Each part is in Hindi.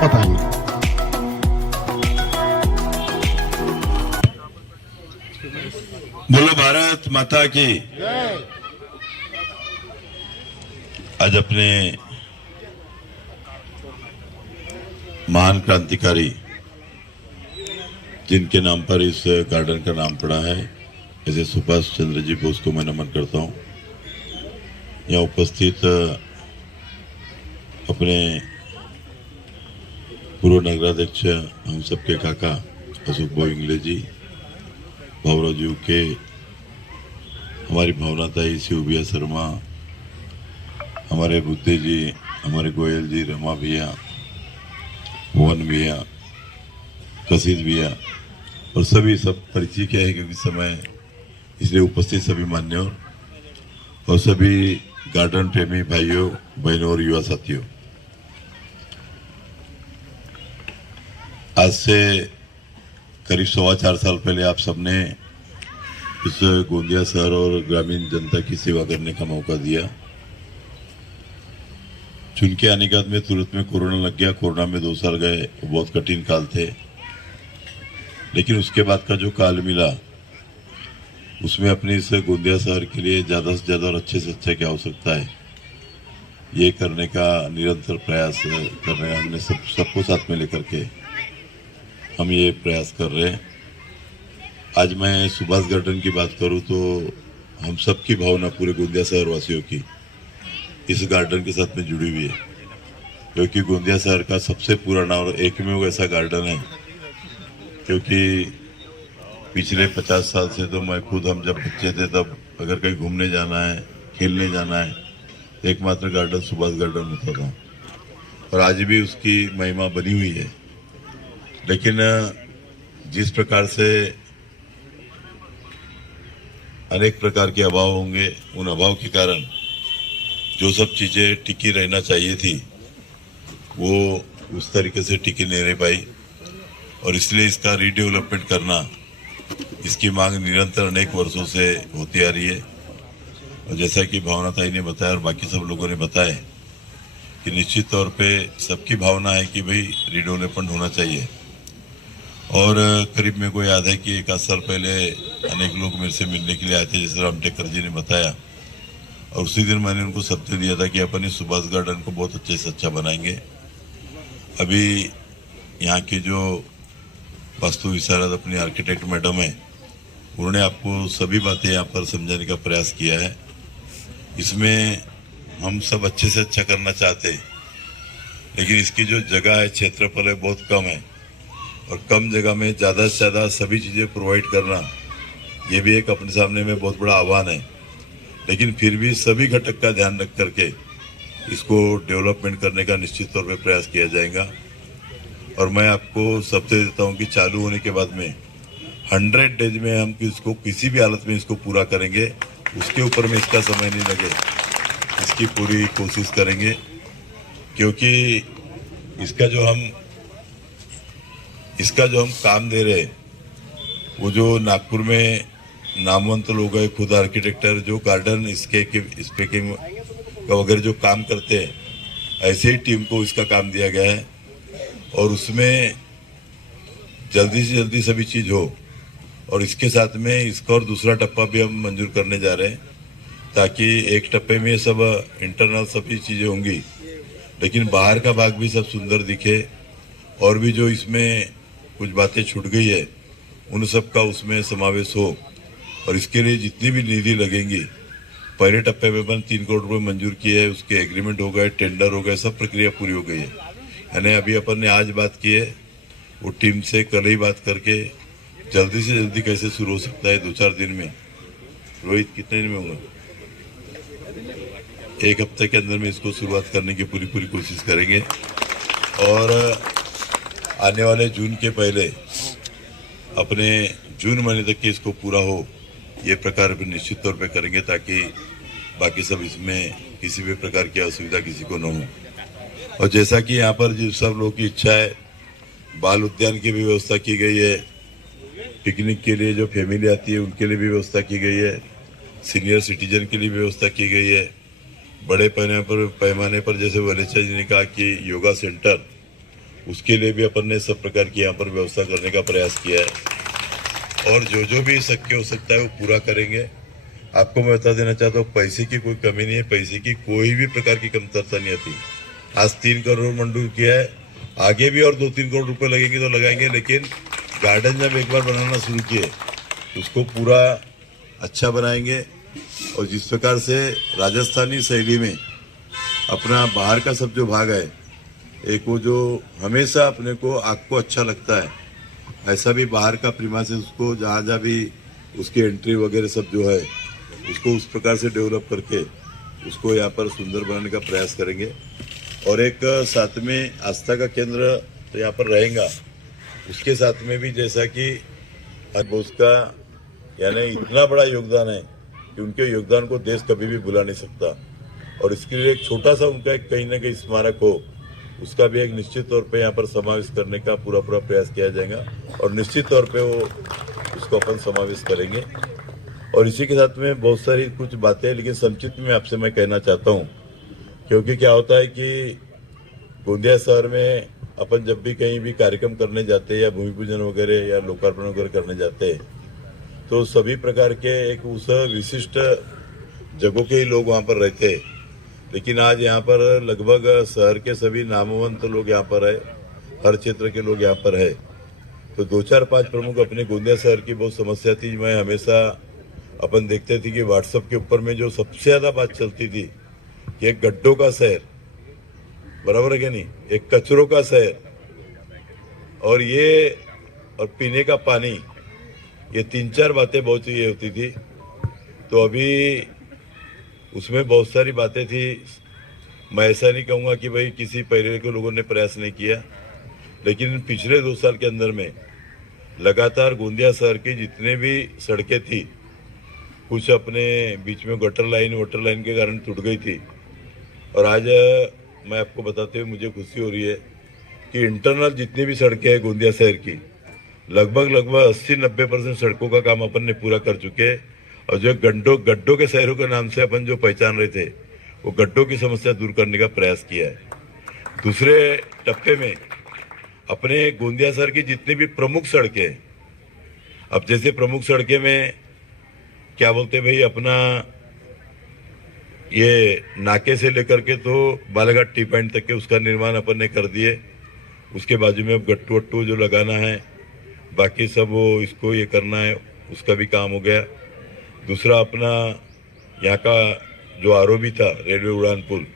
बताएंगे। बोलो भारत माता की। आज अपने महान क्रांतिकारी जिनके नाम पर इस गार्डन का नाम पड़ा है, ऐसे सुभाष चंद्र जी बोस को मैं नमन करता हूं। यहाँ उपस्थित अपने पूर्व नगराध्यक्ष हम सबके काका अशोक भाई इंगले जी, भावराव जी के, हमारी भावनाताई शिवबिया शर्मा, हमारे बुद्धे जी, हमारे गोयल जी, रमा भैया, भुवन भैया, कशिश भैया और सभी सब परिचय क्या है क्योंकि समय, इसलिए उपस्थित सभी मान्यों और सभी गार्डन प्रेमी भाइयों बहनों और युवा साथियों, आज से करीब 4.25 साल पहले आप सबने इस गोंदिया शहर और ग्रामीण जनता की सेवा करने का मौका दिया। चुन के आने के बाद में तुरंत में कोरोना लग गया। कोरोना में 2 साल गए, बहुत कठिन काल थे, लेकिन उसके बाद का जो काल मिला उसमें अपने इस गोंदिया शहर के लिए ज्यादा से ज्यादा और अच्छे से अच्छा क्या हो सकता है, ये करने का निरंतर प्रयास कर रहे हैं। हमने सबको साथ में लेकर के हम ये प्रयास कर रहे हैं। आज मैं सुभाष गार्डन की बात करूं तो हम सबकी भावना पूरे गोंदिया शहर वासियों की इस गार्डन के साथ में जुड़ी हुई है, क्योंकि गोंदिया शहर का सबसे पुराना और एकमेव ऐसा गार्डन है। क्योंकि पिछले 50 साल से तो मैं खुद, हम जब बच्चे थे तब अगर कहीं घूमने जाना है, खेलने जाना है तो एकमात्र गार्डन सुभाष गार्डन होता था और आज भी उसकी महिमा बनी हुई है। लेकिन जिस प्रकार से अनेक प्रकार के अभाव होंगे, उन अभाव के कारण जो सब चीजें टिकी रहना चाहिए थी वो उस तरीके से टिकी नहीं रह पाई और इसलिए इसका रीडेवलपमेंट करना, इसकी मांग निरंतर अनेक वर्षों से होती आ रही है। और जैसा कि भावनाताई ने बताया और बाकी सब लोगों ने बताया कि निश्चित तौर पे सबकी भावना है कि भाई रीडेवलपमेंट होना चाहिए। और करीब मेरे को याद है कि 1 आध साल पहले अनेक लोग मेरे से मिलने के लिए आए थे, जैसे राम टेकर जी ने बताया, और उसी दिन मैंने उनको सत्य दिया था कि अपन इस सुभाष गार्डन को बहुत अच्छे से अच्छा बनाएंगे। अभी यहाँ की जो वास्तु विशारद अपनी आर्किटेक्ट मैडम है, उन्होंने आपको सभी बातें यहाँ पर समझाने का प्रयास किया है। इसमें हम सब अच्छे से अच्छा करना चाहते हैं, लेकिन इसकी जो जगह है, क्षेत्रफल है, बहुत कम है और कम जगह में ज़्यादा से ज़्यादा सभी चीज़ें प्रोवाइड करना, ये भी एक अपने सामने में बहुत बड़ा आह्वान है। लेकिन फिर भी सभी घटक का ध्यान रख करके इसको डेवलपमेंट करने का निश्चित तौर पे प्रयास किया जाएगा। और मैं आपको सबसे देता हूं कि चालू होने के बाद में 100 डेज में हम इसको किसी भी हालत में इसको पूरा करेंगे, उसके ऊपर में इसका समय नहीं लगे, इसकी पूरी कोशिश करेंगे। क्योंकि इसका जो हम काम दे रहे हैं, वो जो नागपुर में नामवंत लोग हैं, खुद आर्किटेक्टर जो गार्डन इसके स्पेकिंग का वगैरह जो काम करते हैं, ऐसे ही टीम को इसका काम दिया गया है और उसमें जल्दी से जल्दी सभी चीज हो। और इसके साथ में इसका और दूसरा टप्पा भी हम मंजूर करने जा रहे हैं, ताकि एक टप्पे में सब इंटरनल सभी चीजें होंगी, लेकिन बाहर का भाग भी सब सुंदर दिखे और भी जो इसमें कुछ बातें छूट गई है उन सब का उसमें समावेश हो। और इसके लिए जितनी भी निधि लगेंगी, पहले टप्पे में अपन 3 करोड़ रुपए मंजूर किए है, उसके एग्रीमेंट हो गए, टेंडर हो गए, सब प्रक्रिया पूरी हो गई है। यानी अभी अपन ने आज बात की है, वो टीम से कल ही बात करके जल्दी से जल्दी कैसे शुरू हो सकता है 2-4 दिन में। रोहित, कितने दिन में होगा? 1 हफ्ते के अंदर में इसको शुरुआत करने की पूरी कोशिश करेंगे और आने वाले जून के पहले अपने जून महीने तक के इसको पूरा हो, ये प्रकार भी निश्चित तौर पे करेंगे, ताकि बाकी सब इसमें किसी भी प्रकार की असुविधा किसी को न हो। और जैसा कि यहाँ पर जो सब लोगों की इच्छा है, बाल उद्यान की भी व्यवस्था की गई है, पिकनिक के लिए जो फैमिली आती है उनके लिए भी व्यवस्था की गई है, सीनियर सिटीजन के लिए व्यवस्था की गई है। बड़े पैमाने पर जैसे वलेचा जी ने कहा कि योगा सेंटर, उसके लिए भी अपन ने सब प्रकार की यहाँ पर व्यवस्था करने का प्रयास किया है और जो भी शक्य हो सकता है वो पूरा करेंगे। आपको मैं बता देना चाहता हूँ, पैसे की कोई कमी नहीं है, पैसे की कोई भी प्रकार की कमतरता नहीं आती। आज 3 करोड़ मंजूर किया है, आगे भी और 2-3 करोड़ रुपए लगेंगे तो लगाएंगे, लेकिन गार्डन जब एक बार बनाना शुरू किए उसको पूरा अच्छा बनाएंगे। और जिस प्रकार से राजस्थानी शैली में अपना बाहर का सब जो भाग है, एक वो जो हमेशा अपने को आँख को अच्छा लगता है, ऐसा भी बाहर का प्रीमाइस उसको जहाँ भी उसकी एंट्री वगैरह सब जो है उसको उस प्रकार से डेवलप करके उसको यहाँ पर सुंदर बनाने का प्रयास करेंगे। और एक साथ में आस्था का केंद्र तो यहाँ पर रहेगा, उसके साथ में भी जैसा कि उसका यानी इतना बड़ा योगदान है कि उनके योगदान को देश कभी भी भुला नहीं सकता। और इसके लिए एक छोटा सा उनका एक कहीं ना कहीं स्मारक हो, उसका भी एक निश्चित तौर पे यहाँ पर समावेश करने का पूरा प्रयास किया जाएगा और निश्चित तौर पे वो उसको अपन समावेश करेंगे। और इसी के साथ में बहुत सारी कुछ बातें, लेकिन संक्षिप्त में आपसे मैं कहना चाहता हूँ, क्योंकि क्या होता है कि गोंदिया शहर में अपन जब भी कहीं भी कार्यक्रम करने जाते हैं या भूमि पूजन वगैरह या लोकार्पण वगैरह करने जाते हैं तो सभी प्रकार के एक उस विशिष्ट जगहों के ही लोग वहाँ पर रहते हैं। लेकिन आज यहाँ पर लगभग शहर के सभी नामवंत लोग यहाँ पर है, हर क्षेत्र के लोग यहाँ पर है। तो 2-4-5 प्रमुख अपने गोंदिया शहर की बहुत समस्या थी। मैं हमेशा अपन देखते थे कि व्हाट्सएप के ऊपर में जो सबसे ज्यादा बात चलती थी कि एक गड्ढों का शहर, बराबर है क्या नहीं, एक कचरों का शहर, और ये और पीने का पानी, ये 3-4 बातें बहुत ये होती थी। तो अभी उसमें बहुत सारी बातें थी। मैं ऐसा नहीं कहूँगा कि भाई किसी पहले के लोगों ने प्रयास नहीं किया, लेकिन पिछले 2 साल के अंदर में लगातार गोंदिया शहर की जितने भी सड़कें थी, कुछ अपने बीच में वाटर लाइन के कारण टूट गई थी। और आज मैं आपको बताते हुए मुझे खुशी हो रही है कि इंटरनल जितनी भी सड़कें हैं गोंदिया शहर की, लगभग 80-90% सड़कों का काम अपन ने पूरा कर चुके हैं। और जो गड्ढों के शहरों के नाम से अपन जो पहचान रहे थे, वो गड्ढों की समस्या दूर करने का प्रयास किया है। दूसरे टप्पे में अपने गोंदिया शहर की जितनी भी प्रमुख सड़कें, अब जैसे प्रमुख सड़कें में क्या बोलते भाई, अपना ये नाके से लेकर के तो बालाघाट टी पॉइंट तक के उसका निर्माण अपन ने कर दिए। उसके बाजू में अब गट्टू जो लगाना है, बाकी सब वो इसको ये करना है, उसका भी काम हो गया। दूसरा अपना यहाँ का जो आरओबी था, रेलवे उड़ान पुल,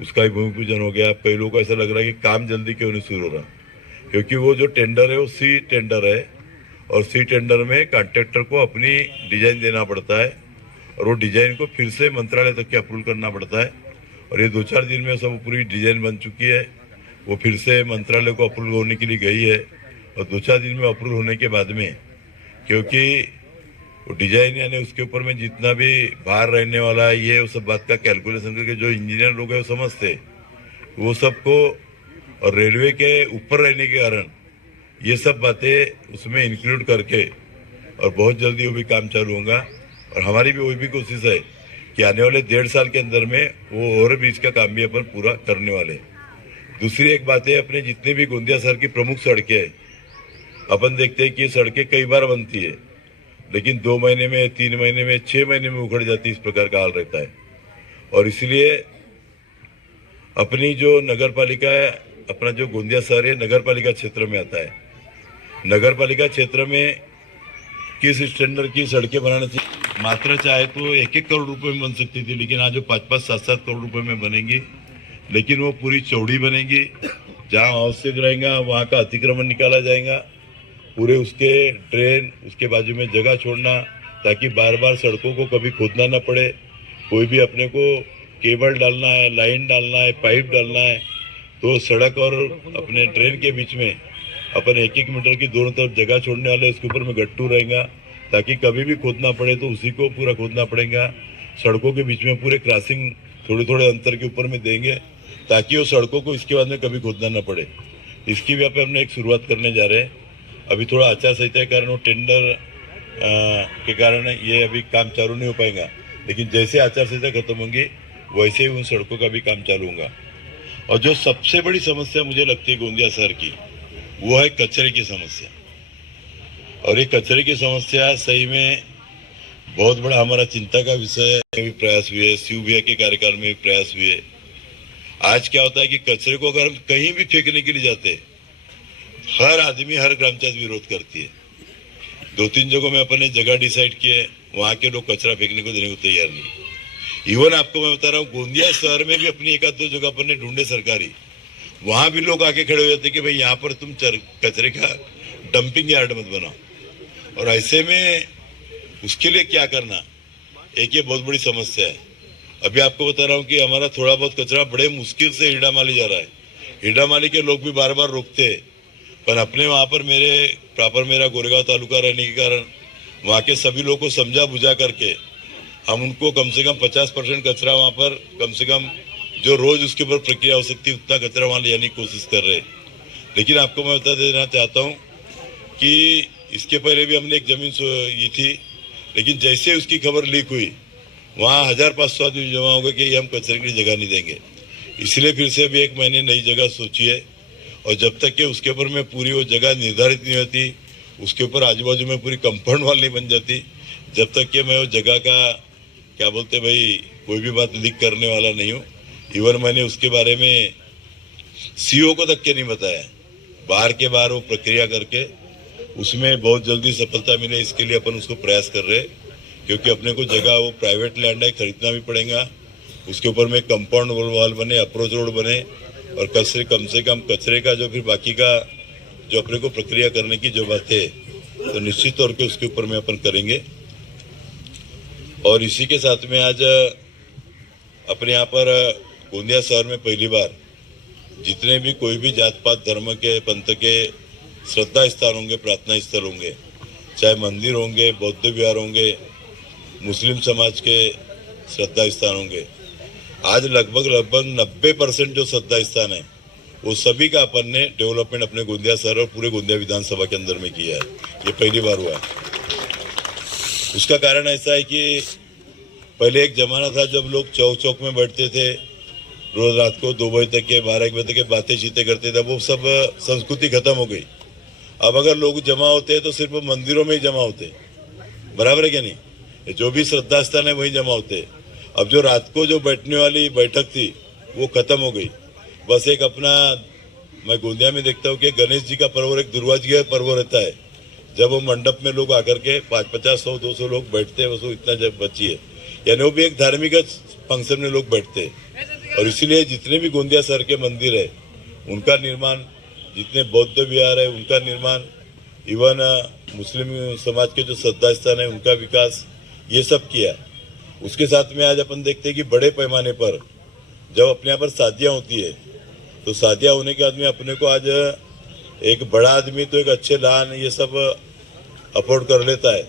उसका भी भूमि पूजन हो गया। कई लोगों को ऐसा लग रहा है कि काम जल्दी क्यों नहीं शुरू हो रहा, क्योंकि वो जो टेंडर है वो सी टेंडर है और सी टेंडर में कॉन्ट्रैक्टर को अपनी डिजाइन देना पड़ता है और वो डिजाइन को फिर से मंत्रालय तक के अप्रूव करना पड़ता है। और ये 2-4 दिन में सब पूरी डिजाइन बन चुकी है, वो फिर से मंत्रालय को अप्रूव होने के लिए गई है। और 2-4 दिन में अप्रूव होने के बाद में, क्योंकि वो डिजाइन यानी उसके ऊपर में जितना भी बाहर रहने वाला है, ये उस सब बात का कैलकुलेशन करके जो इंजीनियर लोग हैं वो समझते, वो सबको, और रेलवे के ऊपर रहने के कारण ये सब बातें उसमें इंक्लूड करके और बहुत जल्दी वो भी काम चालू होगा। और हमारी भी वही भी कोशिश है कि आने वाले 1.5 साल के अंदर में वो ओवर ब्रिज का काम भी अपन पूरा करने वाले। दूसरी एक बात है, अपने जितने भी गोंदिया शहर की प्रमुख सड़कें हैं, अपन देखते हैं कि ये सड़कें कई बार बनती है, लेकिन 2 महीने में, 3 महीने में, 6 महीने में उखड़ जाती है, इस प्रकार का हाल रहता है। और इसलिए अपनी जो नगर पालिका है, अपना जो गोंदिया शहर है नगर पालिका क्षेत्र में आता है। नगर पालिका क्षेत्र में किस स्टैंडर्ड की सड़कें बनाना चाहिए, मात्रा चाहे तो 1-1 करोड़ रुपए में बन सकती थी, लेकिन आज जो 5-5, 7-7 करोड़ रुपए में बनेंगी, लेकिन वो पूरी चौड़ी बनेगी। जहाँ आवश्यक रहेगा वहाँ का अतिक्रमण निकाला जाएगा, पूरे उसके ड्रेन, उसके बाजू में जगह छोड़ना, ताकि बार बार सड़कों को कभी खोदना ना पड़े। कोई भी अपने को केबल डालना है, लाइन डालना है, पाइप डालना है, तो सड़क और अपने ड्रेन के बीच में अपन 1-1 मीटर की दोनों तरफ जगह छोड़ने वाले, उसके ऊपर में गट्टू रहेगा, ताकि कभी भी खोदना पड़े तो उसी को पूरा खोदना पड़ेगा। सड़कों के बीच में पूरे क्रॉसिंग थोड़े अंतर के ऊपर में देंगे, ताकि वो सड़कों को इसके बाद में कभी खोदना ना पड़े। इसकी भी हमने एक शुरुआत करने जा रहे हैं। अभी थोड़ा आचार संहिता के कारण, वो टेंडर के कारण ये अभी काम चालू नहीं हो पाएगा, लेकिन जैसे आचार संहिता खत्म होंगी वैसे ही उन सड़कों का भी काम चालू होगा। और जो सबसे बड़ी समस्या मुझे लगती है गोंदिया शहर की, वो है कचरे की समस्या। और ये कचरे की समस्या सही में बहुत बड़ा हमारा चिंता का विषय है। भी प्रयास हुए, शिव भैया के कार्यकाल में भी प्रयास हुए। आज क्या होता है कि कचरे को अगर हम कहीं भी फेंकने के लिए जाते, हर आदमी, हर ग्राम पंचायत विरोध करती है। 2-3 जगहों में अपन ने जगह डिसाइड की है, वहां के लोग कचरा फेंकने को देने को तैयार नहीं। इवन आपको मैं बता रहा हूँ, गोंदिया शहर में भी अपनी 1-2 जगह अपन ने ढूंढे सरकारी, वहां भी लोग आके खड़े हो जाते कि भाई यहाँ पर तुम कचरे का डंपिंग यार्ड मत बनाओ। और ऐसे में उसके लिए क्या करना, एक ये बहुत बड़ी समस्या है। अभी आपको बता रहा हूँ कि हमारा थोड़ा बहुत कचरा बड़े मुश्किल से हिडामाली जा रहा है। हिडामाली के लोग भी बार बार रोकते हैं, पर अपने वहां पर मेरा गोरेगांव तालुका रहने के कारण वहां के सभी लोगों को समझा बुझा करके हम उनको कम से कम 50% कचरा वहां पर, कम से कम जो रोज उसके ऊपर प्रक्रिया हो सकती है उतना कचरा वहां ले जाने की कोशिश कर रहे हैं। लेकिन आपको मैं बता देना चाहता हूँ कि इसके पहले भी हमने एक जमीन ये थी, लेकिन जैसे उसकी खबर लीक हुई, वहाँ 1500 आदमी जमा हो गए कि हम कचरे के लिए जगह नहीं देंगे। इसलिए फिर से अभी 1 महीने नई जगह सोची है, और जब तक कि उसके ऊपर में पूरी वो जगह निर्धारित नहीं होती, उसके ऊपर आजू बाजू में पूरी कंपाउंड वॉल नहीं बन जाती, जब तक कि मैं वो जगह का क्या बोलते भाई कोई भी बात लीक करने वाला नहीं हूँ। इवन मैंने उसके बारे में सीओ को तक के नहीं बताया। बाहर के बाहर वो प्रक्रिया करके उसमें बहुत जल्दी सफलता मिले, इसके लिए अपन उसको प्रयास कर रहे हैं। क्योंकि अपने को जगह वो प्राइवेट लैंड है, खरीदना भी पड़ेगा, उसके ऊपर में कंपाउंड वॉल बने, अप्रोच रोड बने, और कम से कम कचरे का जो फिर बाकी का जो अपने को प्रक्रिया करने की जो बात है, तो निश्चित तौर पे उसके ऊपर में अपन करेंगे। और इसी के साथ में आज अपने यहाँ पर गोंदिया शहर में पहली बार जितने भी कोई भी जात पात धर्म के पंथ के श्रद्धा स्थान होंगे, प्रार्थना स्थल होंगे, चाहे मंदिर होंगे, बौद्ध विहार होंगे, मुस्लिम समाज के श्रद्धा स्थान होंगे, आज लगभग 90% जो श्रद्धा स्थान है वो सभी का अपन ने डेवलपमेंट अपने गोंदिया शहर और पूरे गोंदिया विधानसभा के अंदर में किया है। ये पहली बार हुआ है। उसका कारण ऐसा है कि पहले एक जमाना था जब लोग चौक चौक में बैठते थे, रोज रात को 2 बजे तक के 12-1 बजे तक के बातें चीतें करते थे, वो सब संस्कृति खत्म हो गई। अब अगर लोग जमा होते हैं तो सिर्फ मंदिरों में ही जमा होते हैं, बराबर है क्या नहीं? जो भी श्रद्धा स्थान है वहीं जमा होते हैं। अब जो रात को जो बैठने वाली बैठक थी वो खत्म हो गई। बस एक अपना, मैं गोंदिया में देखता हूँ कि गणेश जी का पर्व और एक दुर्गा जी का पर्व रहता है, जब वो मंडप में लोग आकर के 50, 100, 200 लोग बैठते हैं, बस वो इतना जब बची है, यानी वो भी एक धार्मिक फंक्शन में लोग बैठते हैं। और इसीलिए जितने भी गोंदिया शहर के मंदिर है उनका निर्माण, जितने बौद्ध विहार है उनका निर्माण, इवन मुस्लिम समाज के जो श्रद्धा स्थान है उनका विकास, ये सब किया। उसके साथ में आज अपन देखते हैं कि बड़े पैमाने पर जब अपने यहाँ पर शादियाँ होती है, तो शादियाँ होने के बाद में अपने को आज एक बड़ा आदमी तो एक अच्छे लान ये सब अफोर्ड कर लेता है,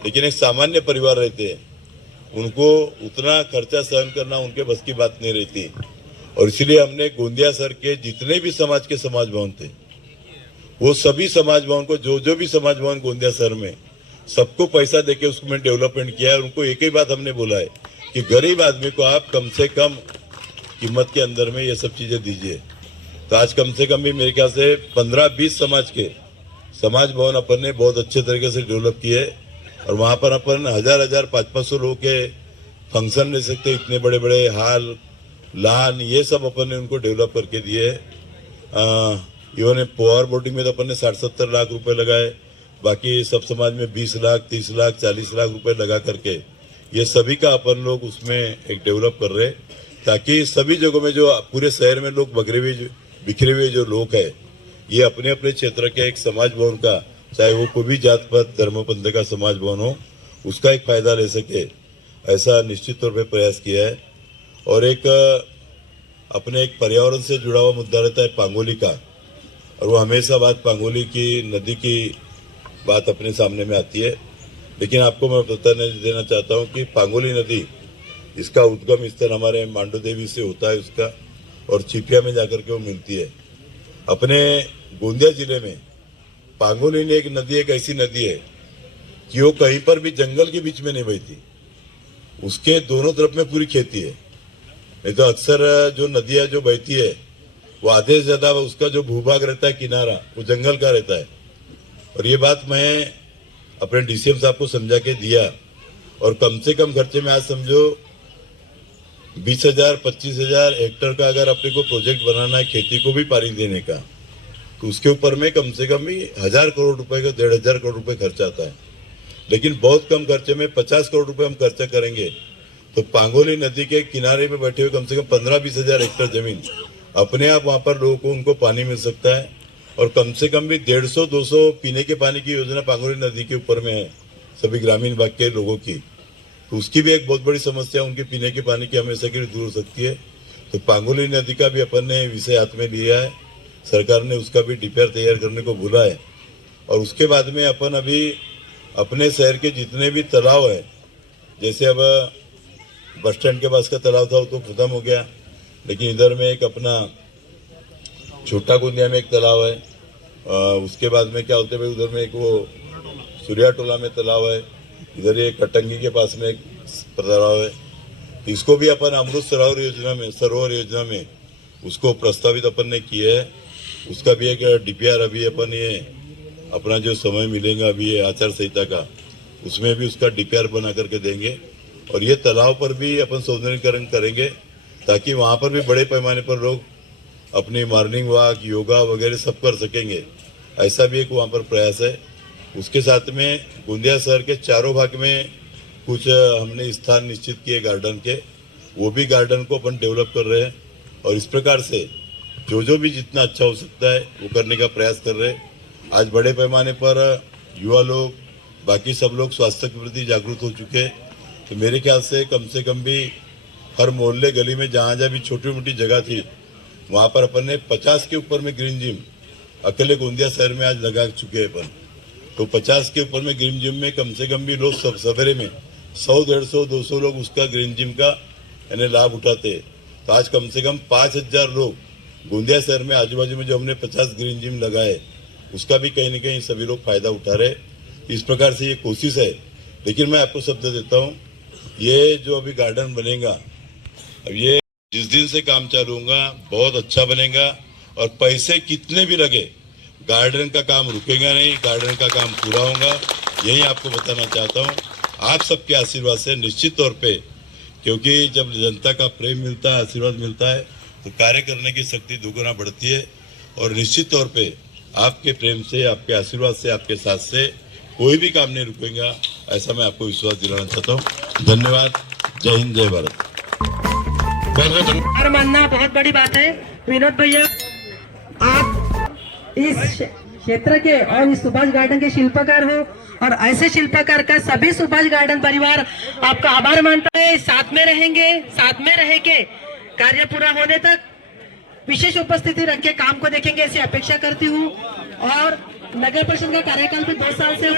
लेकिन एक सामान्य परिवार रहते हैं, उनको उतना खर्चा सहन करना उनके बस की बात नहीं रहती। और इसलिए हमने गोंदिया शहर के जितने भी समाज के समाज भवन थे, वो सभी समाज भवन को, जो भी समाज भवन गोंदिया शहर में, सबको पैसा देके उसमें डेवलपमेंट किया है। उनको एक ही बात हमने बोला है कि गरीब आदमी को आप कम से कम कीमत के अंदर में ये सब चीजें दीजिए। तो आज कम से कम भी मेरे ख्याल से 15-20 समाज के समाज भवन अपन ने बहुत अच्छे तरीके से डेवलप किए, और वहां पर अपन 1000, 500 लोगों के फंक्शन ले सकते, इतने बड़े बड़े हाल लान ये सब अपन ने उनको डेवलप करके दिए। इवन पावर बोटिंग में तो अपन ने 60-70 लाख रुपए लगाए, बाकी सब समाज में 20 लाख, 30 लाख, 40 लाख रुपए लगा करके ये सभी का अपन लोग उसमें एक डेवलप कर रहे, ताकि सभी जगहों में जो पूरे शहर में लोग बिखरे हुए जो लोग है, ये अपने अपने क्षेत्र के एक समाज भवन का, चाहे वो कोई भी जात पात धर्म पंथ का समाज भवन हो, उसका एक फायदा ले सके, ऐसा निश्चित तौर पे प्रयास किया है। और एक अपने एक पर्यावरण से जुड़ा हुआ मुद्दा रहता है पांगोली का, और वो हमेशा बात पांगोली की नदी की बात अपने सामने में आती है। लेकिन आपको मैं बता देना चाहता हूँ कि पांगोली नदी, इसका उद्गम स्थल हमारे मांडू देवी से होता है उसका, और चिपिया में जाकर के वो मिलती है। अपने गोंदिया जिले में पांगोली ने एक नदी, एक ऐसी नदी है कि वो कहीं पर भी जंगल के बीच में नहीं बहती, उसके दोनों तरफ में पूरी खेती है। नहीं तो अक्सर जो नदियां जो बहती है वो आधे से ज्यादा उसका जो भूभाग रहता है किनारा वो जंगल का रहता है। और ये बात मैं अपने डीसीएम साहब को समझा के दिया और कम से कम खर्चे में आज समझो 20,000 25,000 हेक्टेयर का अगर अपने को प्रोजेक्ट बनाना है खेती को भी पानी देने का, तो उसके ऊपर में कम से कम भी 1,000 करोड़ रुपए का 1,500 करोड़ रुपए खर्चा आता है। लेकिन बहुत कम खर्चे में 50 करोड़ रुपए हम खर्चा करेंगे तो पांगोली नदी के किनारे पे बैठे हुए कम से कम 15-20,000 हेक्टेयर जमीन अपने आप वहां पर लोगों को उनको पानी मिल सकता है। और कम से कम भी 150-200 पीने के पानी की योजना पांगोली नदी के ऊपर में है सभी ग्रामीण भाग के लोगों की, तो उसकी भी एक बहुत बड़ी समस्या उनके पीने के पानी की हमेशा के लिए दूर हो सकती है। तो पांगोली नदी का भी अपन ने विषय हाथ में लिया है, सरकार ने उसका भी डीपीआर तैयार करने को बोला है। और उसके बाद में अपन अभी अपने शहर के जितने भी तालाब है, जैसे अब बस स्टैंड के पास का तालाब था वो तो खत्म हो गया, लेकिन इधर में एक अपना छोटा गोंदिया में एक तालाब है, उसके बाद में क्या होते भाई उधर में एक वो सूर्या टोला में तालाब है, इधर ये कटंगी के पास में एक तालाब है। इसको भी अपन अमृत सरोवर योजना में उसको प्रस्तावित अपन ने किया है। उसका भी एक डीपीआर अभी अपन ये अपना जो समय मिलेगा अभी ये आचार संहिता का, उसमें भी उसका डीपीआर बना करके देंगे। और ये तालाब पर भी अपन सौंदर्यीकरण करेंगे ताकि वहां पर भी बड़े पैमाने पर लोग अपनी मॉर्निंग वॉक योगा वगैरह सब कर सकेंगे, ऐसा भी एक वहां पर प्रयास है। उसके साथ में गोंदिया शहर के चारों भाग में कुछ हमने स्थान निश्चित किए गार्डन के, वो भी गार्डन को अपन डेवलप कर रहे हैं। और इस प्रकार से जो भी जितना अच्छा हो सकता है वो करने का प्रयास कर रहे हैं। आज बड़े पैमाने पर युवा लोग बाकी सब लोग स्वास्थ्य के प्रति जागरूक हो चुके हैं, तो मेरे ख्याल से कम भी हर मोहल्ले गली में जहाँ जहाँ भी छोटी मोटी जगह थी वहाँ पर अपन ने 50 के ऊपर में ग्रीन जिम अकेले गोंदिया शहर में आज लगा चुके हैं अपन। तो 50 के ऊपर में ग्रीन जिम में कम से कम भी लोग सब सवेरे में 100-150-200 लोग उसका ग्रीन जिम का यानी लाभ उठाते हैं। तो आज कम से कम 5,000 लोग गोंदिया शहर में आजू बाजू में जो हमने 50 ग्रीन जिम लगाए उसका भी कहीं न कहीं सभी लोग फायदा उठा रहे। इस प्रकार से ये कोशिश है। लेकिन मैं आपको शब्द देता हूँ, ये जो अभी गार्डन बनेगा, अब ये जिस दिन से काम चालू होगा बहुत अच्छा बनेगा और पैसे कितने भी लगे गार्डन का काम रुकेगा नहीं, गार्डन का काम पूरा होगा, यही आपको बताना चाहता हूँ। आप सबके आशीर्वाद से निश्चित तौर पे, क्योंकि जब जनता का प्रेम मिलता है, आशीर्वाद मिलता है, तो कार्य करने की शक्ति दुगुना बढ़ती है। और निश्चित तौर पे आपके प्रेम से, आपके आशीर्वाद से, आपके साथ से कोई भी काम नहीं रुकेगा, ऐसा मैं आपको विश्वास दिलाना चाहता हूँ। धन्यवाद। जय हिंद, जय भारत। और मानना बहुत बड़ी बात है। विनोद भैया, आप इस क्षेत्र के और इस सुभाष गार्डन के शिल्पकार हो और ऐसे शिल्पकार का सभी सुभाष गार्डन परिवार आपका आभार मानता है। साथ में रहेंगे, साथ में रह के कार्य पूरा होने तक विशेष उपस्थिति रख के काम को देखेंगे ऐसी अपेक्षा करती हूँ। और नगर परिषद का कार्यकाल भी 2 साल से